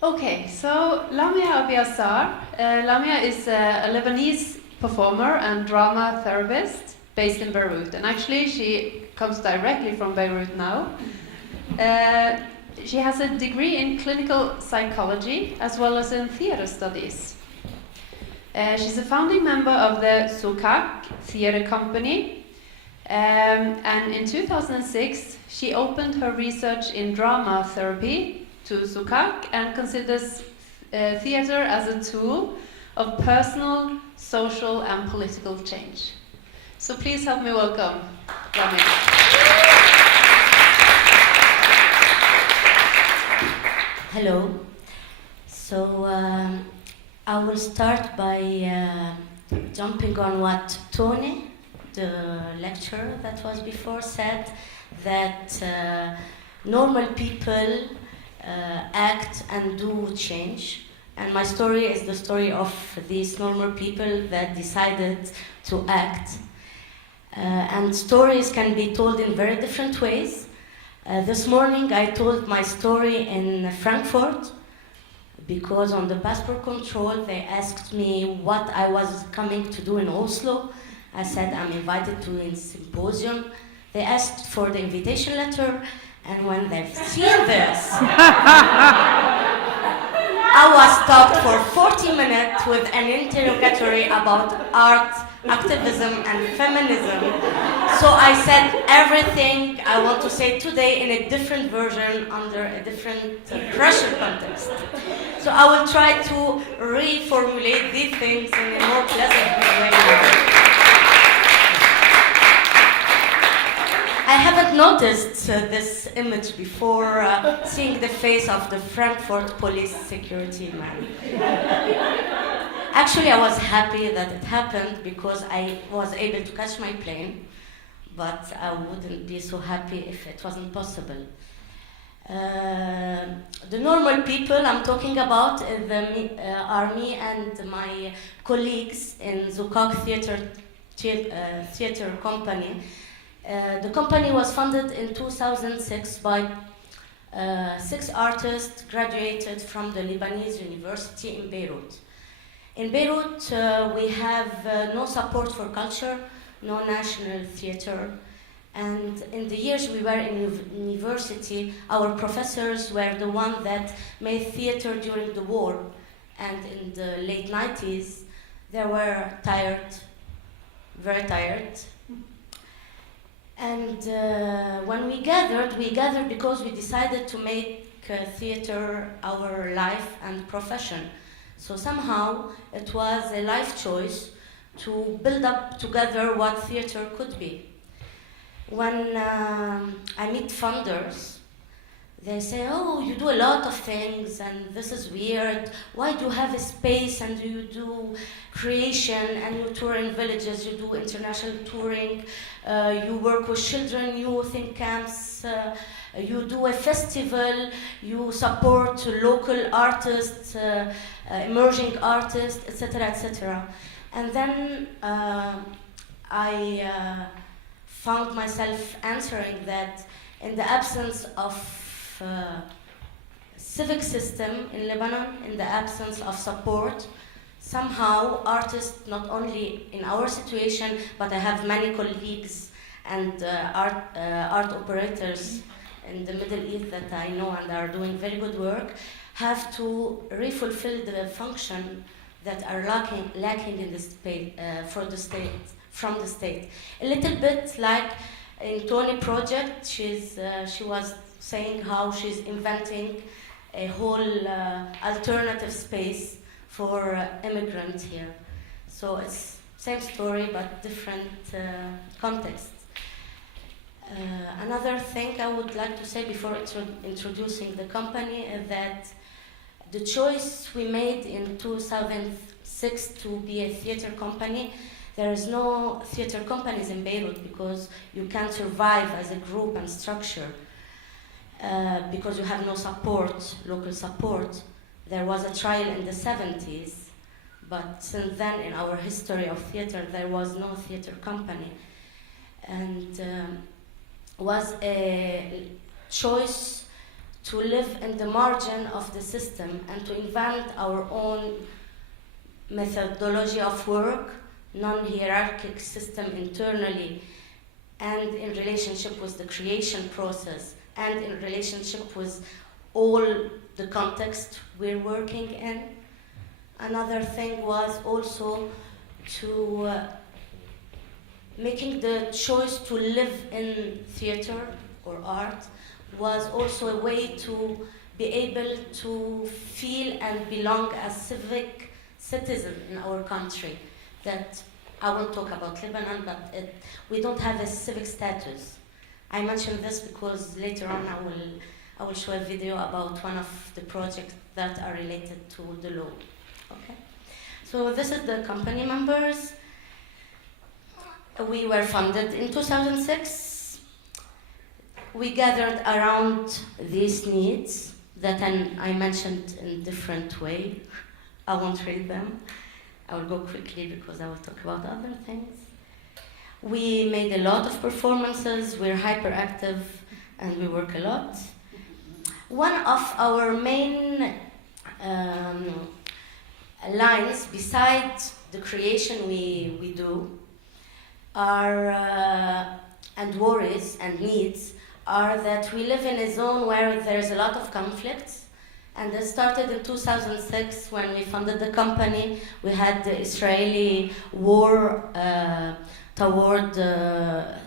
Okay, so Lamia Abi Azar. Lamia is a Lebanese performer and drama therapist based in Beirut, and actually she comes directly from Beirut now. She has a degree in clinical psychology as well as in theater studies. She's a founding member of the Zoukak theater company, and in 2006 she opened her research in drama therapy to Zoukak and considers theater as a tool of personal, social and political change. So please help me welcome Lamia. Hello. So I will start by jumping on what Tony, the lecturer that was before, said, that normal people act and do change. And my story is the story of these normal people that decided to act. And stories can be told in very different ways. This morning I told my story in Frankfurt because on the passport control they asked me what I was coming to do in Oslo. I said I'm invited to a symposium. They asked for the invitation letter, and when they've seen this, I was stopped for 40 minutes with an interrogatory about art, activism, and feminism. So I said everything I want to say today in a different version under a different pressure context. So I will try to reformulate these things in a more pleasant way now. I haven't noticed this image before seeing the face of the Frankfurt police security man. Actually, I was happy that it happened because I was able to catch my plane, but I wouldn't be so happy if it wasn't possible. The normal people I'm talking about are me and my colleagues in Zoukak theater company. The company was funded in 2006 by 6 artists graduated from the Lebanese University in Beirut. In Beirut, we have no support for culture, no national theater, and in the years we were in university, our professors were the ones that made theater during the war, and in the late 90s, they were tired, very tired. And when we gathered because we decided to make theater our life and profession. So somehow it was a life choice to build up together what theater could be. When I meet funders, they say, oh, you do a lot of things and this is weird. Why do you have a space and you do creation and you tour in villages, you do international touring, you work with children, youth in camps, you do a festival, you support local artists, emerging artists, etc., etc. And then I found myself answering that in the absence of civic system in Lebanon, in the absence of support, somehow artists, not only in our situation, but I have many colleagues and art operators in the Middle East that I know and are doing very good work, have to refulfill the function that are lacking in the state, from the state. A little bit like in Tony project, she was saying how she's inventing a whole alternative space for immigrants here. So it's same story but different context. Another thing I would like to say before introducing the company is that the choice we made in 2006 to be a theater company, there is no theater companies in Beirut because you can't survive as a group and structure because you have no support, local support. There was a trial in the 70s, but since then in our history of theater there was no theater company. And was a choice to live in the margin of the system and to invent our own methodology of work, non-hierarchic system internally, and in relationship with the creation process, and in relationship with all the context we're working in. Another thing was also to making the choice to live in theater or art was also a way to be able to feel and belong as civic citizen in our country. That I won't talk about Lebanon, but we don't have a civic status. I mention this because later on I will show a video about one of the projects that are related to the law. Okay. So this is the company members. We were funded in 2006. We gathered around these needs that I mentioned in different way. I won't read them. I will go quickly because I will talk about other things. We made a lot of performances. We're hyperactive and we work a lot. One of our main lines, besides the creation we do, are and worries and needs are that we live in a zone where there's a lot of conflicts. And it started in 2006 when we funded the company. We had the Israeli war toward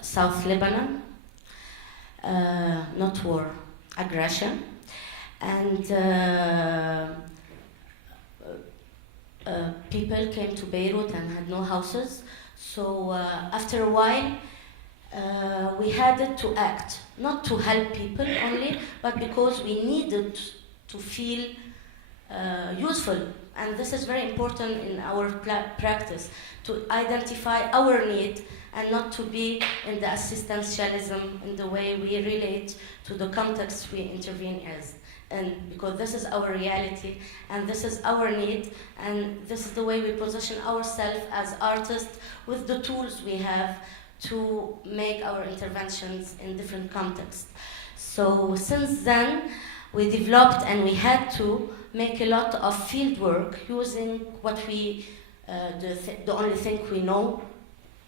South Lebanon. Not war, aggression. And people came to Beirut and had no houses. So after a while, we had to act, not to help people only, but because we needed to feel useful. And this is very important in our practice, to identify our need and not to be in the assistantialism in the way we relate to the context we intervene as. And because this is our reality and this is our need and this is the way we position ourselves as artists with the tools we have to make our interventions in different contexts. So since then, we developed and we had to make a lot of field work using what we, the only thing we know,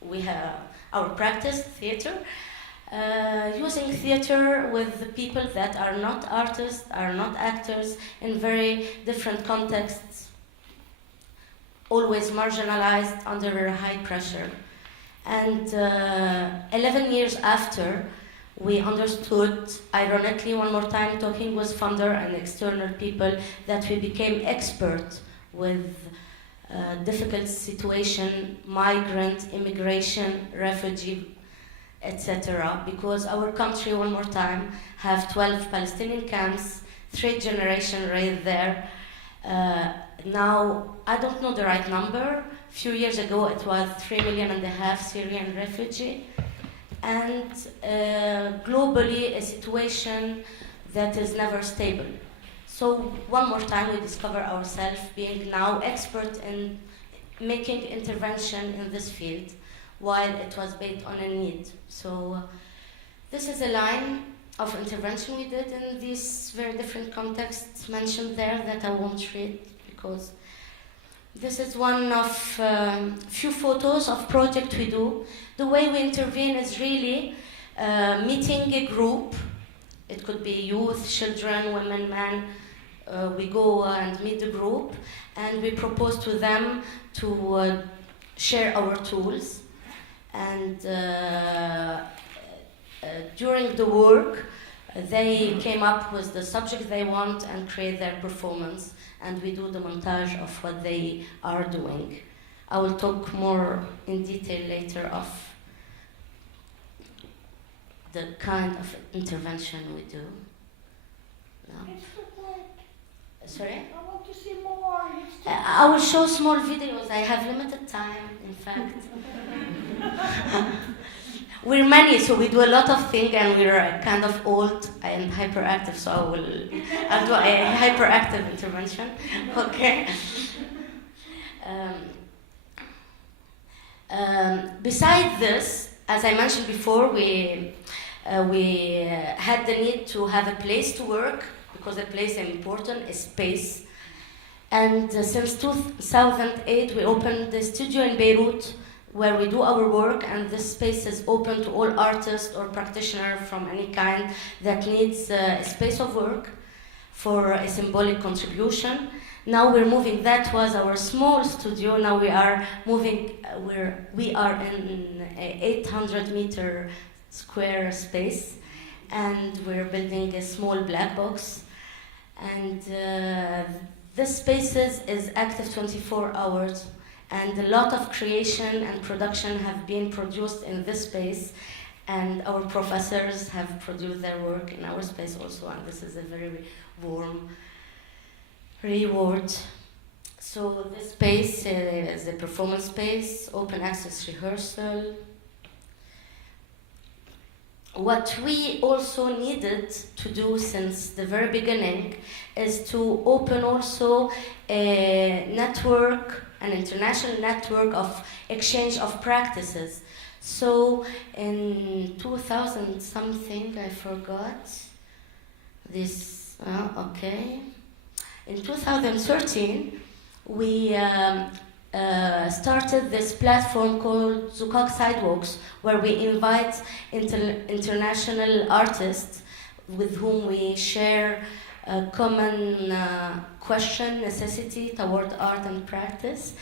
we have our practice, theater, using theater with the people that are not artists, are not actors, in very different contexts, always marginalized under high pressure. And 11 years after, we understood, ironically, one more time, talking with funder and external people, that we became expert with difficult situation, migrant, immigration, refugee, etc. Because our country, one more time, have 12 Palestinian camps, third generation right there. Now, I don't know the right number. A few years ago, it was 3.5 million Syrian refugee. And globally, a situation that is never stable. So one more time, we discover ourselves being now expert in making intervention in this field, while it was based on a need. So this is a line of intervention we did in these very different contexts mentioned there that I won't read because this is one of few photos of project we do. The way we intervene is really meeting a group. It could be youth, children, women, men. We go and meet the group and we propose to them to share our tools. And during the work, they came up with the subject they want and create their performance. And we do the montage of what they are doing. I will talk more in detail later of the kind of intervention we do. No? Sorry? I want to see more. I will show small videos. I have limited time, in fact. We're many, so we do a lot of things, and we're kind of old and hyperactive, so I'll do a hyperactive intervention. Okay. Besides this, as I mentioned before, we had the need to have a place to work because it plays an important space. And since 2008, we opened the studio in Beirut, where we do our work, and this space is open to all artists or practitioners from any kind that needs a space of work for a symbolic contribution. Now we're moving, that was our small studio, now we are moving, we are in an 800-meter square space, and we're building a small black box. And this space is active 24 hours. And a lot of creation and production have been produced in this space, and our professors have produced their work in our space also, and this is a very warm reward. So this space is a performance space, open access rehearsal. What we also needed to do since the very beginning is to open also a network, an international network of exchange of practices. So in 2000 something, I forgot this, okay. In 2013, we started this platform called Zoukak Sidewalks, where we invite international artists with whom we share a common question, necessity toward art and practice.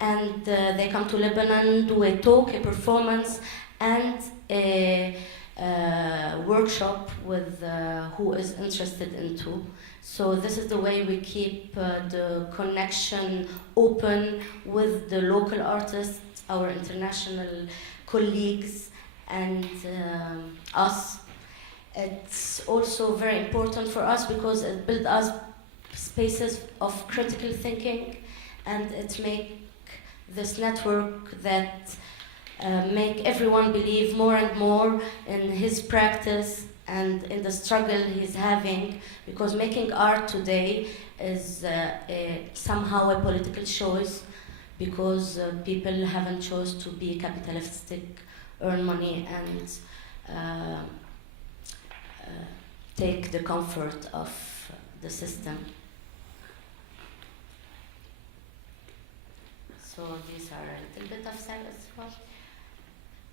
And they come to Lebanon, do a talk, a performance, and a workshop with who is interested into. So this is the way we keep the connection open with the local artists, our international colleagues, and us. It's also very important for us because it builds us spaces of critical thinking, and it makes this network that make everyone believe more and more in his practice and in the struggle he's having, because making art today is somehow a political choice, because people haven't chosen to be capitalistic, earn money, and take the comfort of the system. So these are a little bit of slides as well.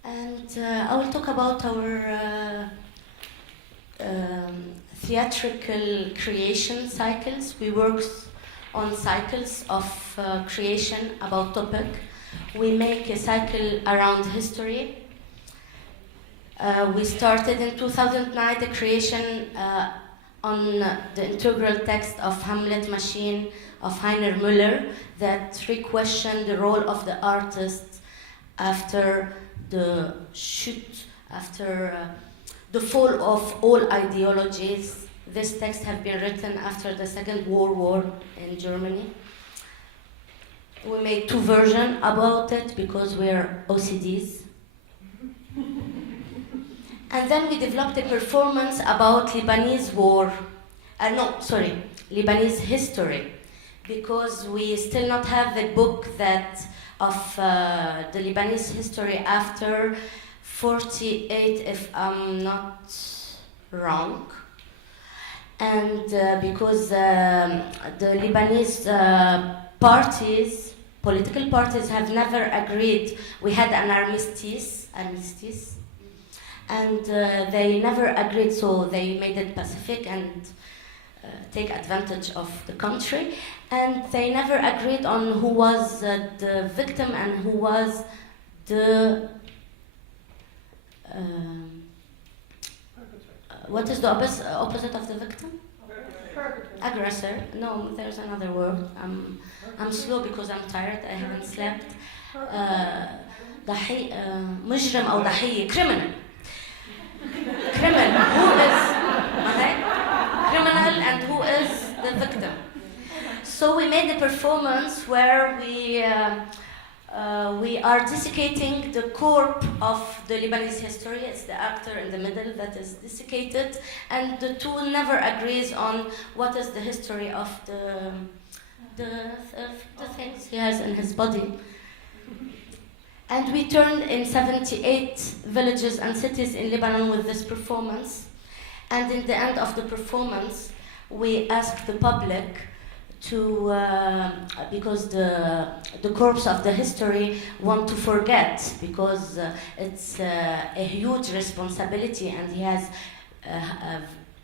And I will talk about our theatrical creation cycles. We work on cycles of creation about topic. We make a cycle around history. We started in 2009 the creation on the integral text of Hamlet Machine of Heiner Müller that re-questioned the role of the artist after the shoot, after the fall of all ideologies. This text has been written after the Second World War in Germany. We made two versions about it because we're OCDs. And then we developed a performance about Lebanese war. Lebanese history, because we still not have a book that of the Lebanese history after 48, if I'm not wrong. And because the Lebanese parties, political parties, have never agreed. We had an armistice, and they never agreed, so they made it Pacific and take advantage of the country. And they never agreed on who was the victim and who was the what is the opposite of the victim? Aggressor. No, there's another word. I'm slow because I'm tired. I haven't slept. مجرم أو ضحية. Criminal. Who is criminal and who is the victim? So we made a performance where we are desiccating the corpse of the Lebanese history. It's the actor in the middle that is desiccated, and the two never agrees on what is the history of the things he has in his body. And we turned in 78 villages and cities in Lebanon with this performance. And in the end of the performance, we asked the public to, because the corps of the history want to forget, because it's a huge responsibility, and he has,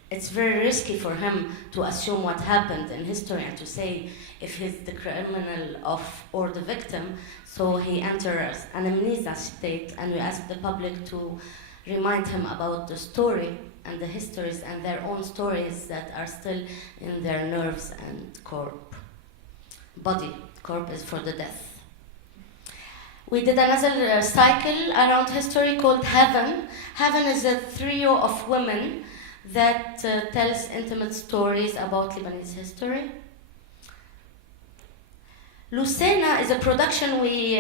it's very risky for him to assume what happened in history and to say if he's the criminal or the victim. So he enters an amnesia state, and we ask the public to remind him about the story and the histories and their own stories that are still in their nerves and corp. Body, corp is for the death. We did another cycle around history called Heaven. Heaven is a trio of women that tells intimate stories about Lebanese history. Lucena is a production we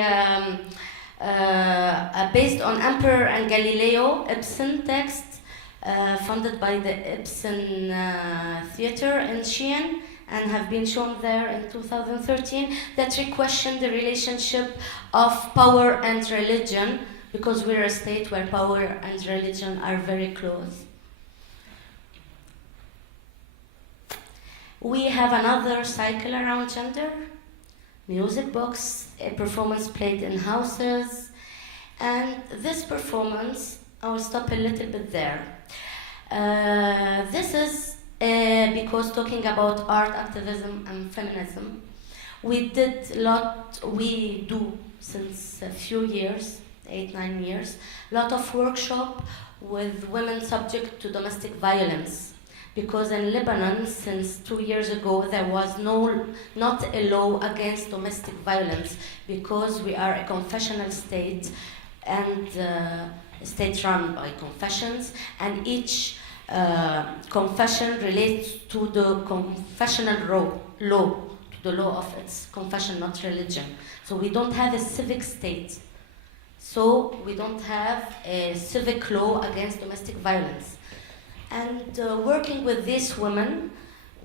based on Emperor and Galileo Ibsen text, funded by the Ibsen Theatre in Shein, and have been shown there in 2013, that re-question the relationship of power and religion, because we're a state where power and religion are very close. We have another cycle around gender, music box, a performance played in houses, and this performance, I will stop a little bit there. This is because talking about art activism and feminism, we do since a few years, 8-9 years, a lot of workshop with women subject to domestic violence. Because in Lebanon, since 2 years ago, there was not a law against domestic violence, because we are a confessional state and a state run by confessions, and each confession relates to the confessional law, to the law of its confession, not religion. So we don't have a civic state. So we don't have a civic law against domestic violence. And working with these women,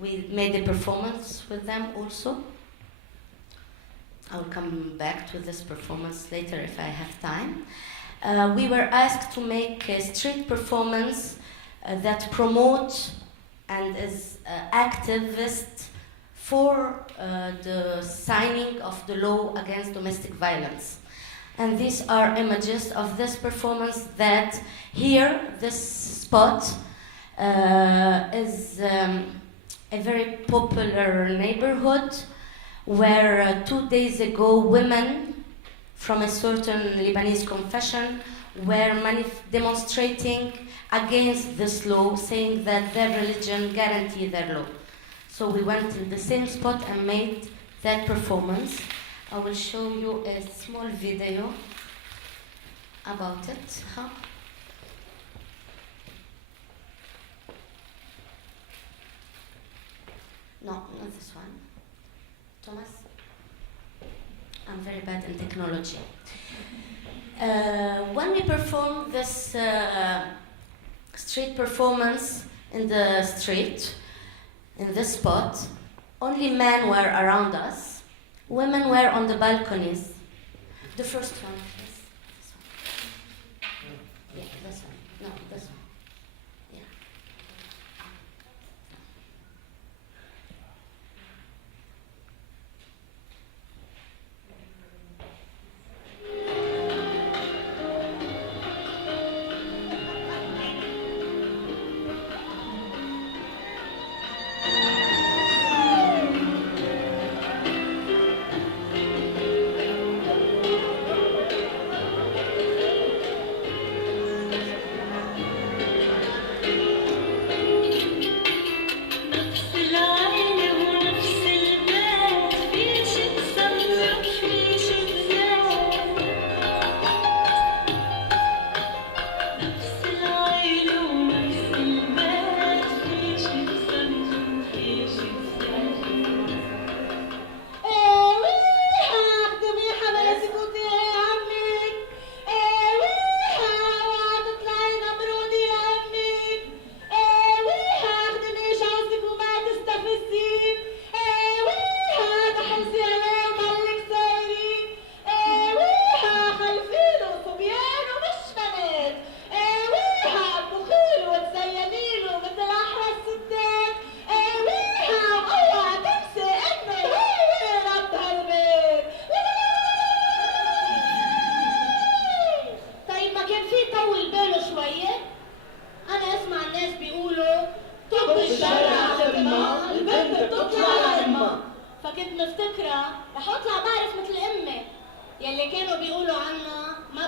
we made a performance with them also. I'll come back to this performance later if I have time. We were asked to make a street performance that promotes and is activist for the signing of the law against domestic violence. And these are images of this performance that here, this spot, is a very popular neighborhood where 2 days ago women from a certain Lebanese confession were demonstrating against this law, saying that their religion guaranteed their law. So we went to the same spot and made that performance. I will show you a small video about it. No, not this one. Thomas? I'm very bad in technology. When we performed this street performance in the street, in this spot, only men were around us. Women were on the balconies. The first one, please. This one. Yeah, this one. No, this one. Yeah.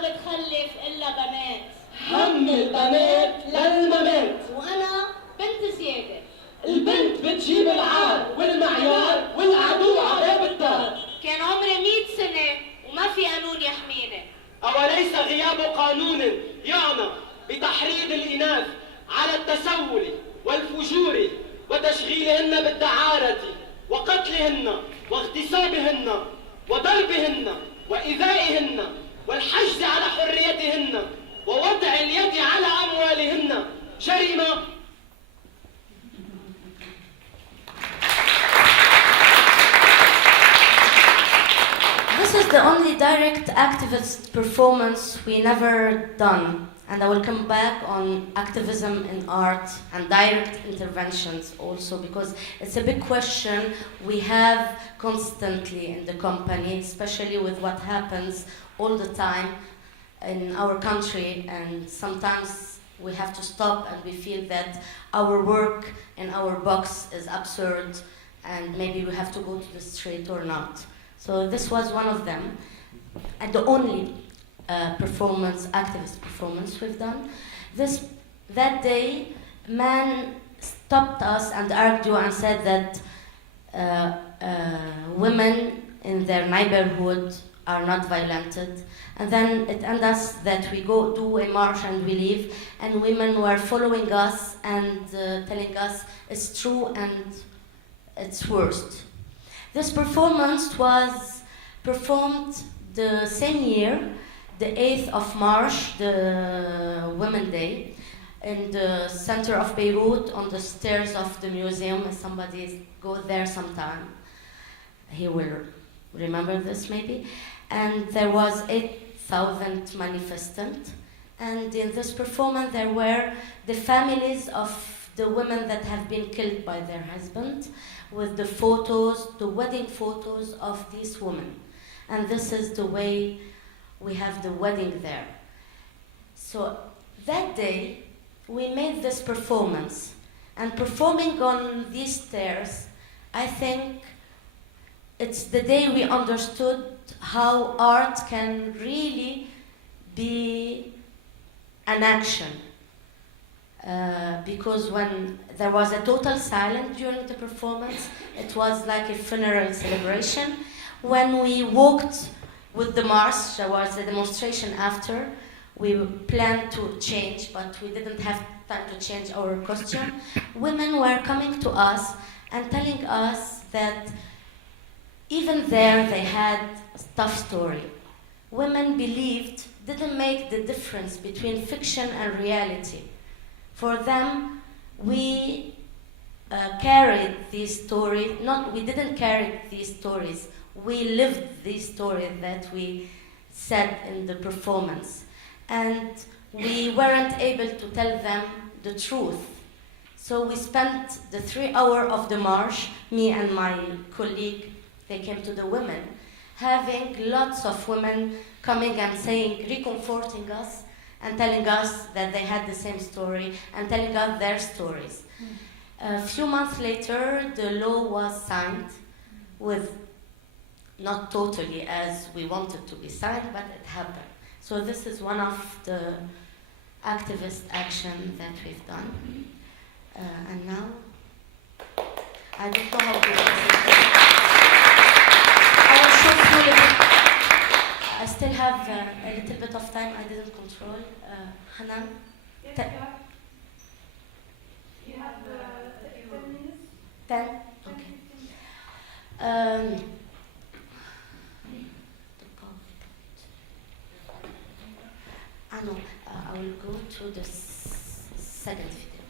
بتخلف إلا بنات. هم البنات للممات. وأنا بنت زيادة. البنت بتجيب العار والمعيار والعدو عباب الدار. كان عمري 100 سنة وما في قانون يحميني. أوليس غياب قانون يعنى بتحريض الإناث على التسول والفجور وتشغيلهن بالدعارة وقتلهن واغتصابهن وضربهن وإيذائهن والحجز على حريتهن ووضع اليد على أموالهن جريمة. This is the only direct activist performance we never done, and I will come back on activism in art and direct interventions also, because it's a big question we have constantly in the company, especially with what happens all the time in our country, and sometimes we have to stop and we feel that our work in our box is absurd and maybe we have to go to the street or not. So this was one of them, and the only activist performance we've done. That day, man stopped us and argued and said that women in their neighborhood are not violented. And then it ended us that we go do a march and we leave, and women were following us and telling us it's true and it's worst. This performance was performed the same year, the 8th of March, the Women's Day, in the center of Beirut, on the stairs of the museum. If somebody go there sometime, he will remember this maybe. And there was 8,000 manifestants. And in this performance, there were the families of the women that have been killed by their husband, with the photos, the wedding photos of these women. And this is the way we have the wedding there. So that day, we made this performance. And performing on these stairs, I think it's the day we understood how art can really be an action. Because when there was a total silence during the performance, it was like a funeral celebration. When we walked with the march, there was a demonstration after. We planned to change, but we didn't have time to change our costume. Women were coming to us and telling us that even there they had a tough story. Women believed didn't make the difference between fiction and reality. For them, we carried these stories. We didn't carry these stories. We lived these stories that we said in the performance. And we weren't able to tell them the truth. So we spent the 3 hours of the march, me and my colleague, they came to the women, having lots of women coming and saying, reconforting us, and telling us that they had the same story, and telling us their stories. A few months later, the law was signed with, not totally as we wanted to be signed, but it happened. So this is one of the activist action that we've done. And now, I don't know how to I will show you a little. I still have a little bit of time I didn't control. Hanan? Yes, you have 10 minutes? 10? Okay. No, I will go to the second video.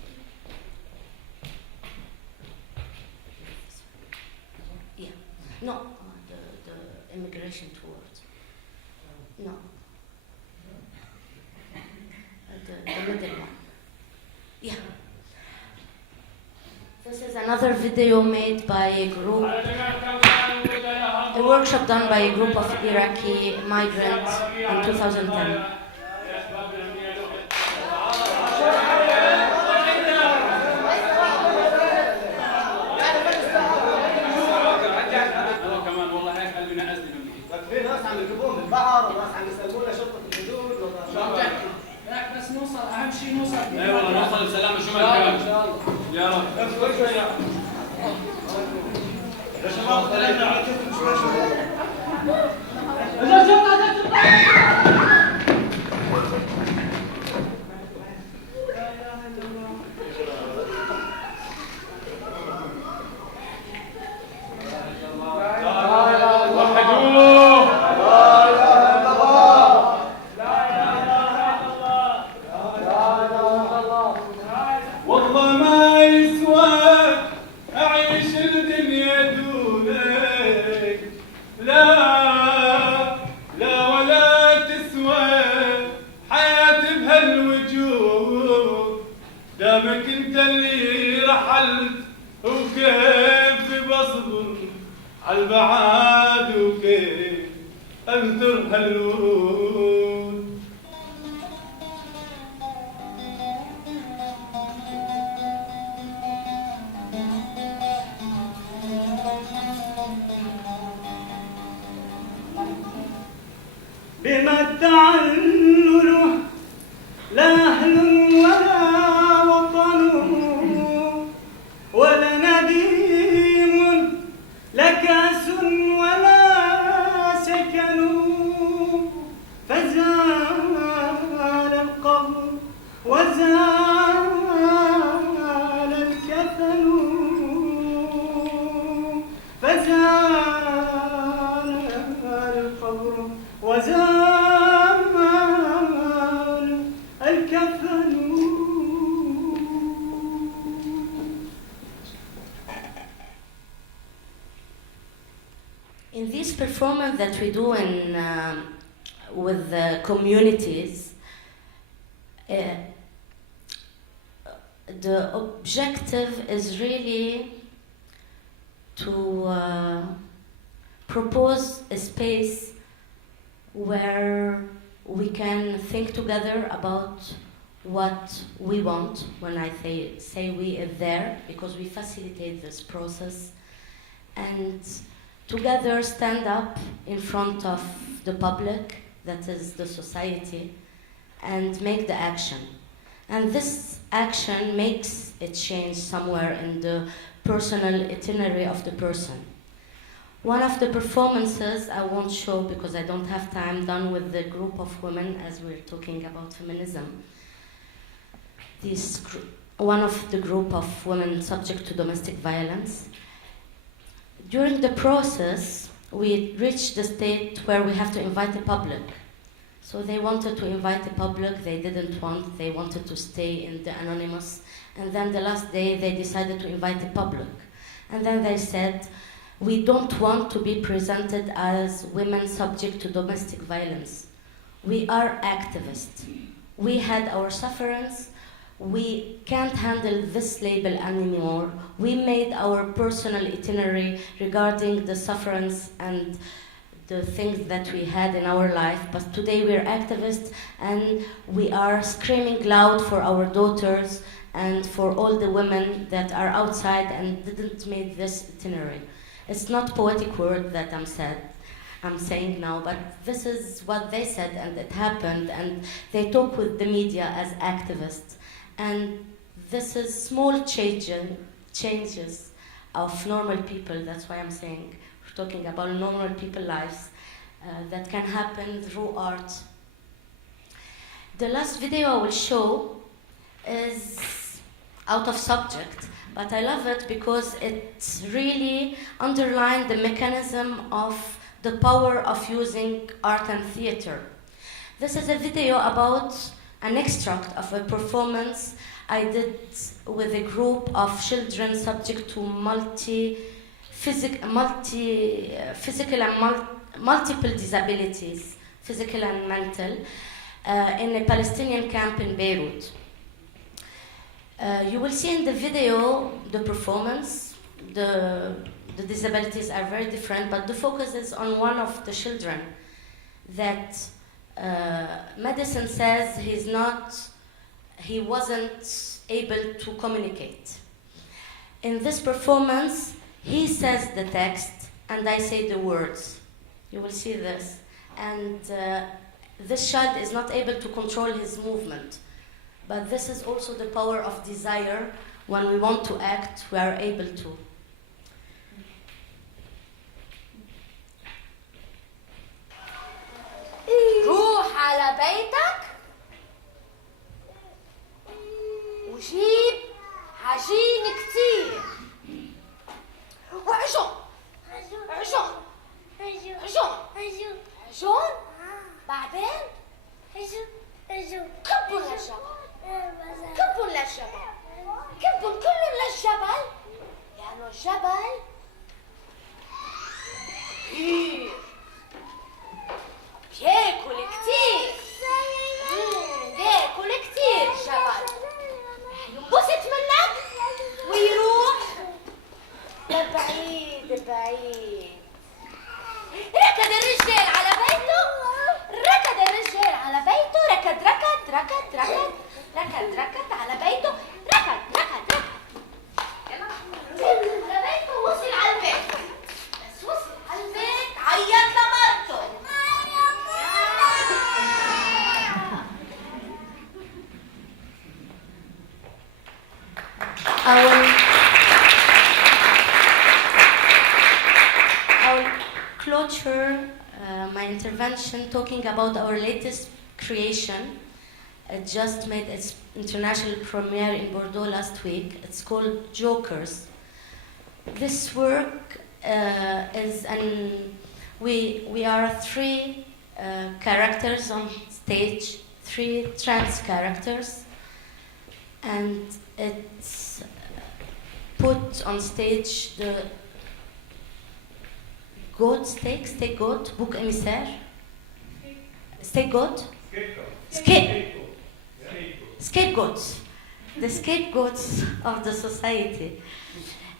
Yeah. No, the immigration towards. No. The middle one. Yeah. This is another video made by a group, a workshop done by a group of Iraqi migrants in 2010. في ناس عم يجيبوهم بالبحر وناس عم يسلمونا شرطة الهجوم اي والله نوصل بسلامه شو ما كان ان شاء الله يا رب. يا شباب طلعنا على كيف شوي. عالبعاد وكيف انثر هالورود. بما التعلل لا أهل ولا وطن ولا نديم لا كأس ولا سكن، فزال القبر وزال الكفن، فزال القبر وزال الكفن. In this performance that we do with the communities, the objective is really to propose a space where we can think together about what we want. When I say we is there, because we facilitate this process, and together stand up in front of the public, that is the society, and make the action. And this action makes a change somewhere in the personal itinerary of the person. One of the performances I won't show because I don't have time, done with the group of women as we're talking about feminism. One of the group of women subject to domestic violence. During the process, we reached the state where we have to invite the public. So they wanted to invite the public, they didn't want, they wanted to stay in the anonymous. And then the last day, they decided to invite the public. And then they said, we don't want to be presented as women subject to domestic violence. We are activists. We had our sufferance. We can't handle this label anymore. We made our personal itinerary regarding the sufferance and the things that we had in our life, but today we're activists and we are screaming loud for our daughters and for all the women that are outside and didn't make this itinerary. It's not poetic word that I'm saying now, but this is what they said and it happened, and they talk with the media as activists. And this is small changes of normal people. That's why I'm saying we're talking about normal people lives that can happen through art. The last video I will show is out of subject, but I love it because it really underlines the mechanism of the power of using art and theater. This is a video about an extract of a performance I did with a group of children subject to physical and multiple disabilities, physical and mental, in a Palestinian camp in Beirut. You will see in the video the performance. The disabilities are very different, but the focus is on one of the children that medicine says he wasn't able to communicate. In this performance, he says the text and I say the words. You will see this. And this child is not able to control his movement, But this is also the power of desire. When we want to act, we are able to. روح على بيتك وجيب عجين كتير وعجون عجون عجون بعدين كبوا للجبل كبوا كلهم للجبل لأنه الجبل كبير بياكل كتير جبل ينبسط منك ويروح لبعيد بعيد ركض الرجال على بيته ركض على بيته ركض يلا على بيته وصل على البيت بس وصل على البيت عيط لمرته I will closure my intervention talking about our latest creation. It just made its international premiere in Bordeaux last week. It's called Jokers. This work we are three characters on stage, three trans characters, and it's put on stage the goat, steak goat, bouc émissaire, steak goat, scapegoats, the scapegoats of the society.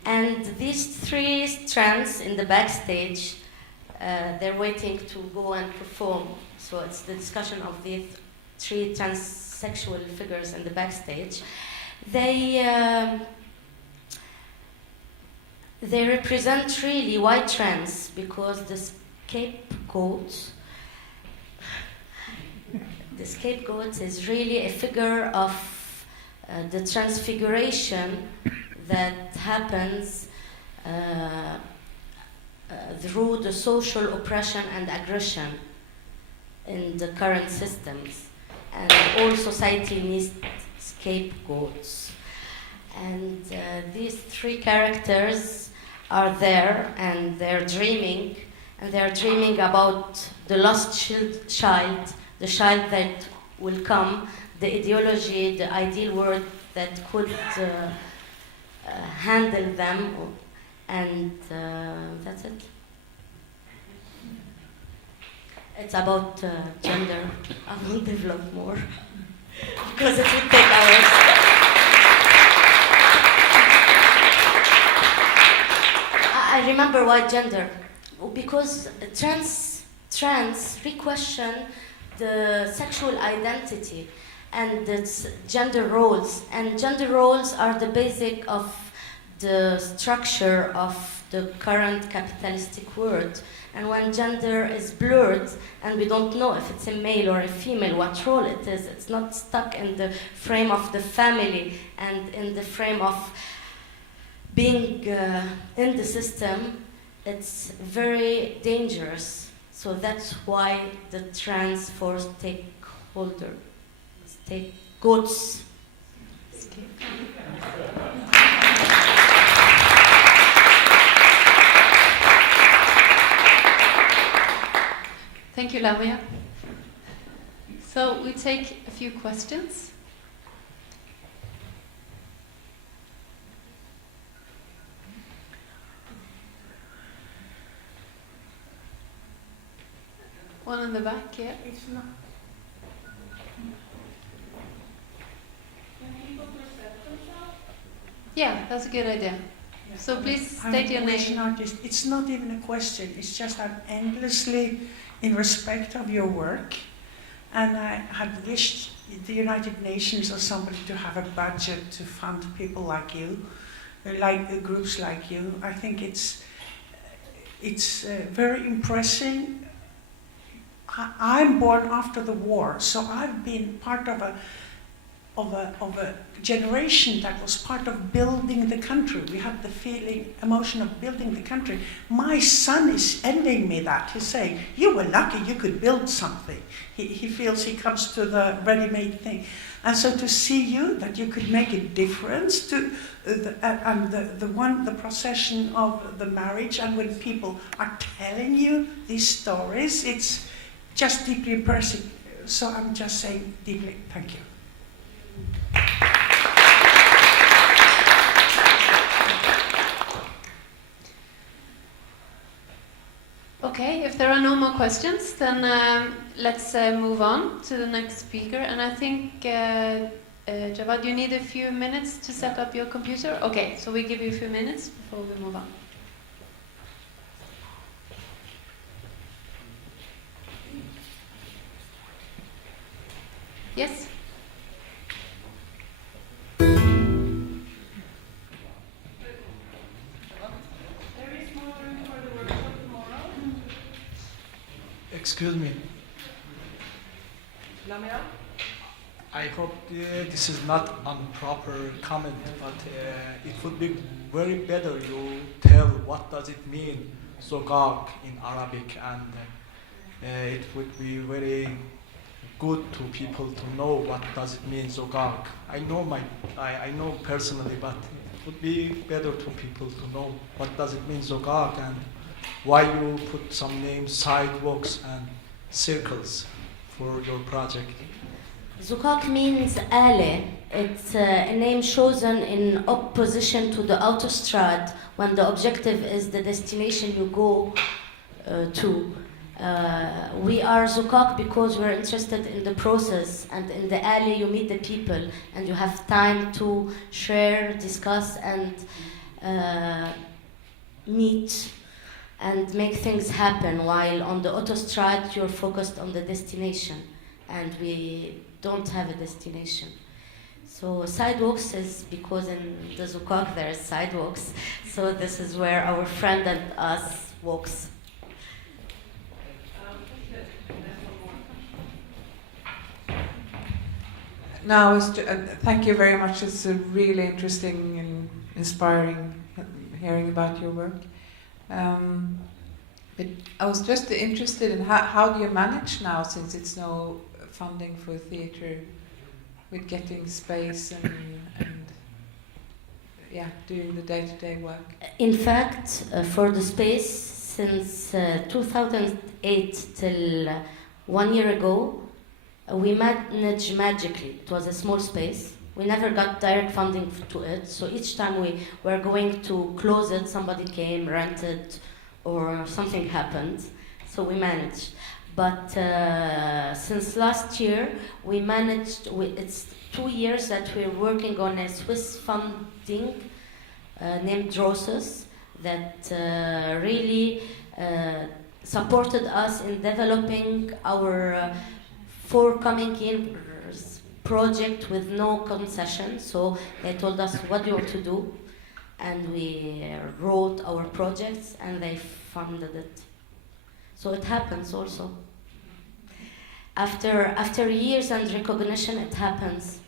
And these three strands in the backstage, they're waiting to go and perform. So it's the discussion of these three transsexual figures in the backstage. They represent really white trans because the scapegoat is really a figure of the transfiguration that happens through the social oppression and aggression in the current systems. And all society needs scapegoats. And these three characters are there and they're dreaming about the lost child, the child that will come, the ideology, the ideal world that could handle them, and that's it. It's about gender. I won't develop more because it would take hours. I remember why gender, because trans re-question the sexual identity and its gender roles, and gender roles are the basic of the structure of the current capitalistic world. And when gender is blurred and we don't know if it's a male or a female, what role it is, it's not stuck in the frame of the family and in the frame of being in the system, it's very dangerous. So that's why the trans for scapegoats. Thank you, Lamia. So we take a few questions. One in the back, yeah. It's not. Yeah, that's a good idea. So please I'm state a your Croatian name. artist. It's not even a question. It's just I'm endlessly in respect of your work, and I had wished the United Nations or somebody to have a budget to fund people like you, like groups like you. I think it's very impressive. I'm born after the war, so I've been part of of a generation that was part of building the country. We had the feeling, emotion of building the country. My son is envying me that. He's saying, you were lucky you could build something. He feels he comes to the ready-made thing. And so to see you, that you could make a difference to the procession of the marriage, and when people are telling you these stories, it's just deeply impressive. So I'm just saying deeply thank you. Okay, if there are no more questions, then let's move on to the next speaker. And I think, Javad, you need a few minutes to set up your computer? Okay, so we give you a few minutes before we move on. Yes? Excuse me. Lamia? I hope this is not improper comment, but it would be very better you tell what does it mean, Zoukak in Arabic, and it would be very good to people to know what does it mean, Zoukak. I know personally, but it would be better to people to know what does it mean, Zoukak, and why you put some names, sidewalks and circles for your project. Zoukak means alley. It's a name chosen in opposition to the autostrad when the objective is the destination you go to. We are Zoukak because we're interested in the process, and in the alley you meet the people and you have time to share, discuss and meet and make things happen, while on the autostrad you're focused on the destination and we don't have a destination. So sidewalks is because in the Zoukak there is sidewalks, so this is where our friend and us walks. Now, thank you very much. It's really interesting and inspiring hearing about your work. But I was just interested in how do you manage now, since it's no funding for theatre, with getting space and doing the day-to-day work? In fact, for the space, since 2008 till 1 year ago, we managed magically. It was a small space. We never got direct funding to it, so each time we were going to close it, somebody came, rented, or something happened, so we managed. But since last year, we managed, it's 2 years that we're working on a Swiss funding named Drosus that really supported us in developing our forthcoming year's project with no concession. So they told us, what do you want to do? And we wrote our projects and they funded it. So it happens also. After years and recognition, it happens.